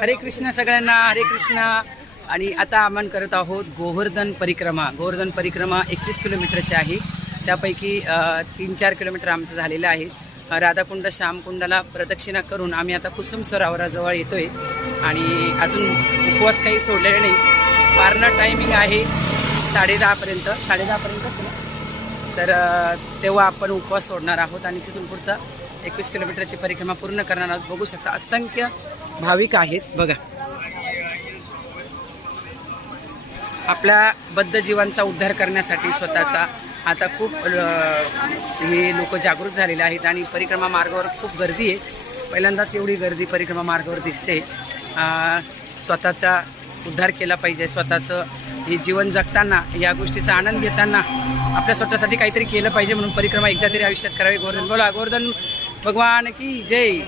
हरे कृष्ण सगळ्यांना, हरे कृष्ण. आणि आता आपण करत आहोत गोवर्धन परिक्रमा. गोवर्धन परिक्रमा 21 किलोमीटरची आहे. त्यापैकी 3-4 किलोमीटर आमचं झालेलं आहे. राधाकुंड श्यामकुंडाला प्रदक्षिणा करून आम्ही आता कुसुम सरोवराजवळ येतोय आणि अजून उपवास काही सोडलेले नाही. पारणं टायमिंग आहे 10:30पर्यंत. 10:30पर्यंत तर तेव्हा आपण उपवास सोडणार आहोत आणि तिथून पुढचा 21 किलोमीटरची परिक्रमा पूर्ण करणार आहोत. बघू शकता असंख्य भाविक आहेत बघा. आपल्या बद्ध जीवांचा उद्धार करण्यासाठी स्वतःचा आता खूप हे लोक जागृत झालेले आहेत आणि परिक्रमा मार्गावर खूप गर्दी आहे. पहिल्यांदाच एवढी गर्दी परिक्रमा मार्गावर दिसते. स्वतःचा उद्धार केला पाहिजे. स्वतःचं हे जीवन जगताना या गोष्टीचा आनंद घेताना आपल्या स्वतःसाठी काहीतरी केलं पाहिजे. म्हणून परिक्रमा एकदा तरी आयुष्यात करावी. गोवर्धन बोला, गोवर्धन भगवान की जय.